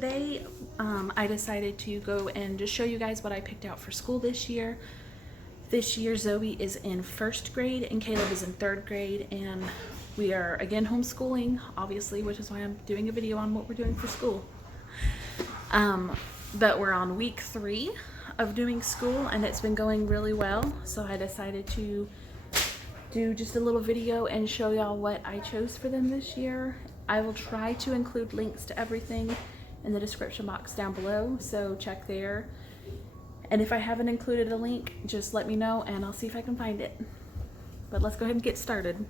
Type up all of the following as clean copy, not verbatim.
today I decided to go and just show you guys what I picked out for school this year. This year Zoe is in 1st grade and Caleb is in 3rd grade, and we are again homeschooling, obviously, which is why I'm doing a video on what we're doing for school. But we're on week 3 of doing school and it's been going really well, so I decided to do just a little video and show y'all what I chose for them this year. I will try to include links to everything in the description box down below, so check there. And if I haven't included a link, just let me know and I'll see if I can find it. But let's go ahead and get started.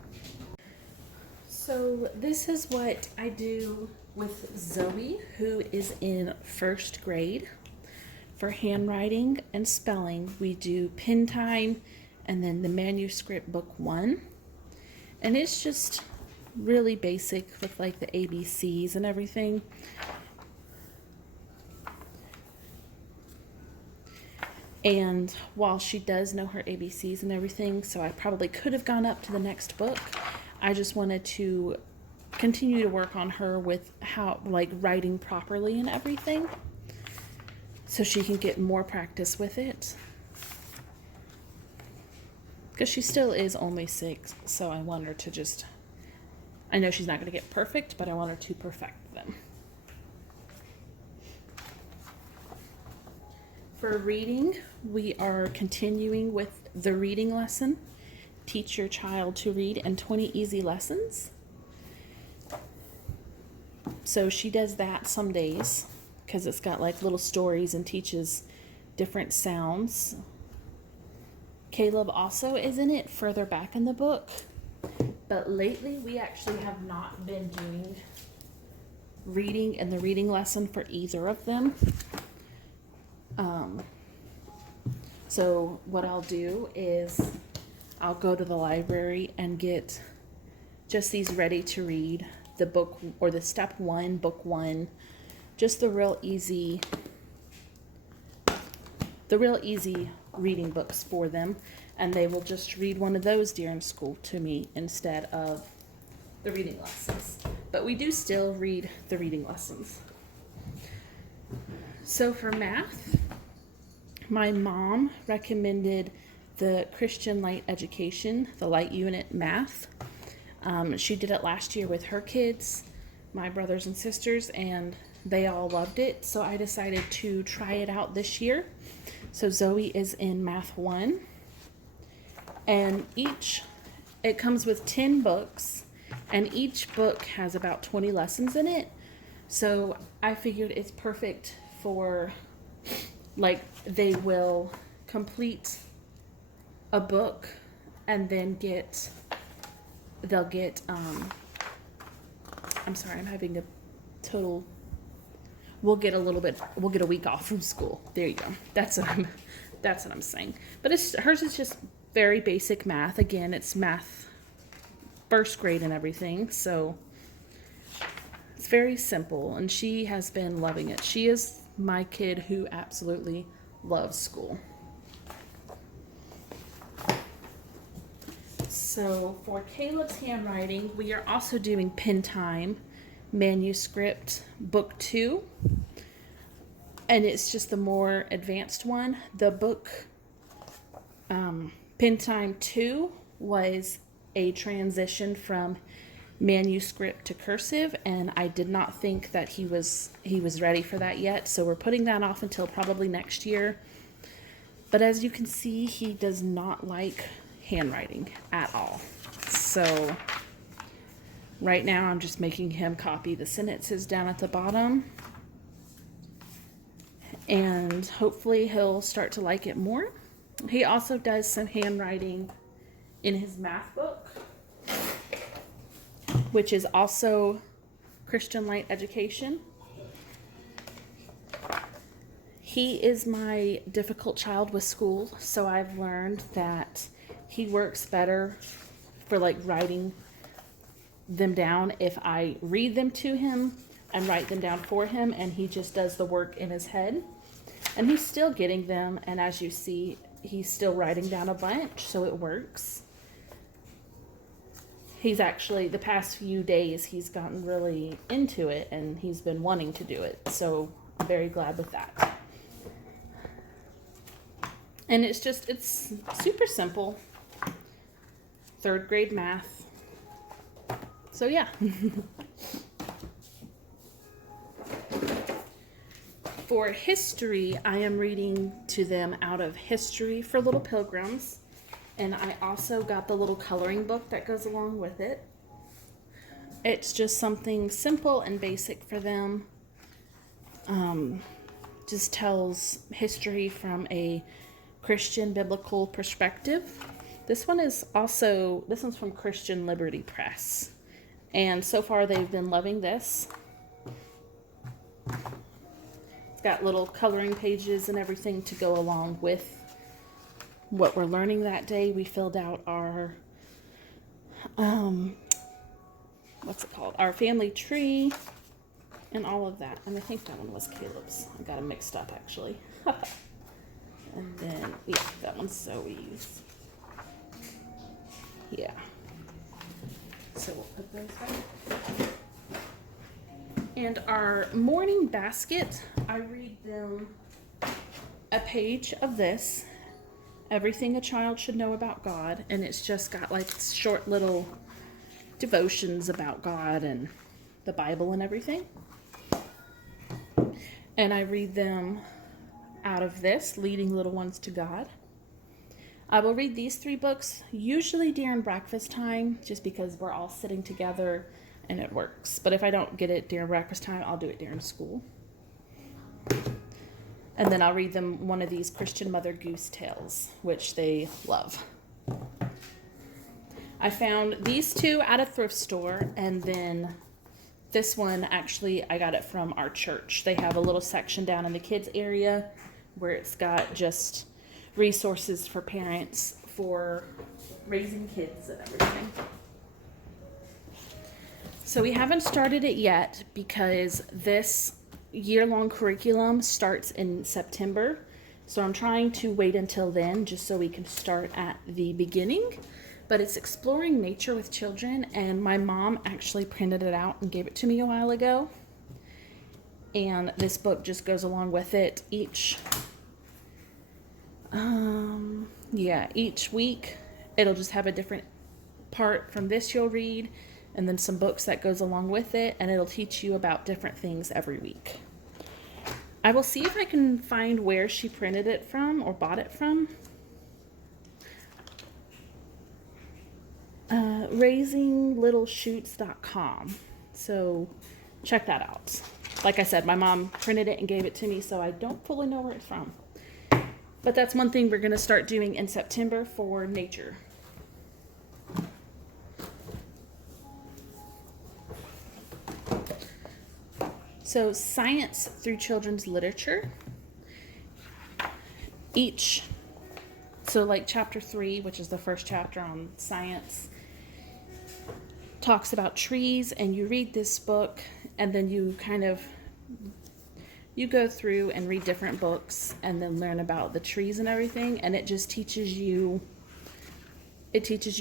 So this is what I do with Zoe, who is in 1st grade. For handwriting and spelling, we do pen time and then the manuscript book 1. And it's just really basic with like the ABCs and everything. And while she does know her ABCs and everything, so I probably could have gone up to the next book, I just wanted to continue to work on her with how, like, writing properly and everything, so she can get more practice with it. Because she still is only 6, so I want her to just, I know she's not going to get perfect, but I want her to perfect them. For reading, we are continuing with the reading lesson. Teach your child to read in 20 easy lessons. So she does that some days because it's got like little stories and teaches different sounds. Caleb also is in it further back in the book, but lately we actually have not been doing reading in the reading lesson for either of them. So what I'll do is I'll go to the library and get just these ready to read, the book or the step 1, book 1, just the real easy reading books for them, and they will just read one of those during school to me instead of the reading lessons. But we do still read the reading lessons. So for math, my mom recommended the Christian Light Education, the Light Unit Math. She did it last year with her kids, my brothers and sisters, and they all loved it. So I decided to try it out this year. So Zoe is in Math 1. And it comes with 10 books, and each book has about 20 lessons in it. So I figured it's perfect for, like, they will complete a book and then they'll get I'm sorry, I'm having a total, we'll get a week off from school. There you go. That's what I'm saying. But hers is just very basic math. Again, it's math 1st grade and everything, so it's very simple, and she has been loving it. She is my kid who absolutely loves school. So for Caleb's handwriting, we are also doing pen time, manuscript book 2, and it's just the more advanced one. The book pen time 2 was a transition from manuscript to cursive, and I did not think that he was ready for that yet, so we're putting that off until probably next year. But as you can see, he does not like handwriting at all. So right now I'm just making him copy the sentences down at the bottom, and hopefully he'll start to like it more. He also does some handwriting in his math book, which is also Christian Light Education. He is my difficult child with school, so I've learned that he works better for like writing them down if I read them to him and write them down for him, and he just does the work in his head. And he's still getting them, and as you see, he's still writing down a bunch, so it works. he's actually, the past few days, he's gotten really into it and he's been wanting to do it. So I'm very glad with that. And it's super simple. 3rd grade math. So yeah. For history, I am reading to them out of History for Little Pilgrims. And I also got the little coloring book that goes along with it. It's just something simple and basic for them. Just tells history from a Christian biblical perspective. This one's from Christian Liberty Press. And so far they've been loving this. It's got little coloring pages and everything to go along with what we're learning that day. We filled out our, our family tree and all of that. And I think that one was Caleb's. I got them mixed up actually. And then, yeah, that one's Zoe's. Yeah. So we'll put those back. And our morning basket, I read them a page of this, Everything a Child Should Know About God, and it's just got like short little devotions about God and the Bible and everything. And I read them out of this, Leading Little Ones to God. I will read these 3 books usually during breakfast time, just because we're all sitting together and it works. But if I don't get it during breakfast time, I'll do it during school. And then I'll read them one of these Christian Mother Goose Tales, which they love. I found these 2 at a thrift store, and then this one, actually, I got it from our church. They have a little section down in the kids area where it's got just resources for parents for raising kids and everything. So we haven't started it yet because this year-long curriculum starts in September. So I'm trying to wait until then just so we can start at the beginning. But it's Exploring Nature with Children, and my mom actually printed it out and gave it to me a while ago. And this book just goes along with it. Each week it'll just have a different part from this you'll read, and then some books that goes along with it, and it'll teach you about different things every week. I will see if I can find where she printed it from or bought it from. RaisingLittleShoots.com. So check that out. Like I said, my mom printed it and gave it to me, so I don't fully know where it's from. But that's one thing we're going to start doing in September for nature. So science through children's literature. So like chapter 3, which is the first chapter on science, talks about trees, and you read this book and then you go through and read different books and then learn about the trees and everything, and it just teaches you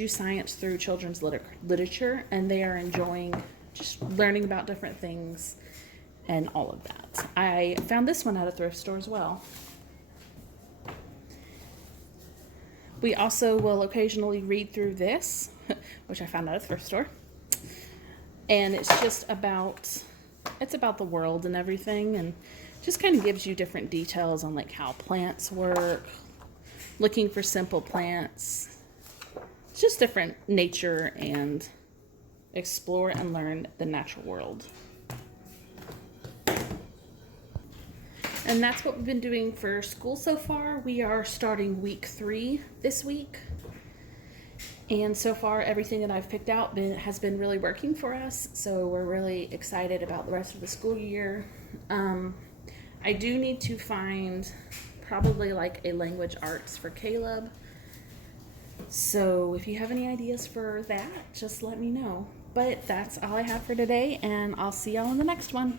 science through children's literature, and they are enjoying just learning about different things and all of that. I found this one at a thrift store as well. We also will occasionally read through this, which I found at a thrift store. And it's just about the world and everything, and just kind of gives you different details on like how plants work, looking for simple plants. It's just different nature, and explore and learn the natural world. And that's what we've been doing for school so far. We are starting week 3 this week. And so far, everything that I've picked out has been really working for us. So we're really excited about the rest of the school year. I do need to find probably like a language arts for Caleb. So if you have any ideas for that, just let me know. But that's all I have for today, and I'll see y'all in the next one.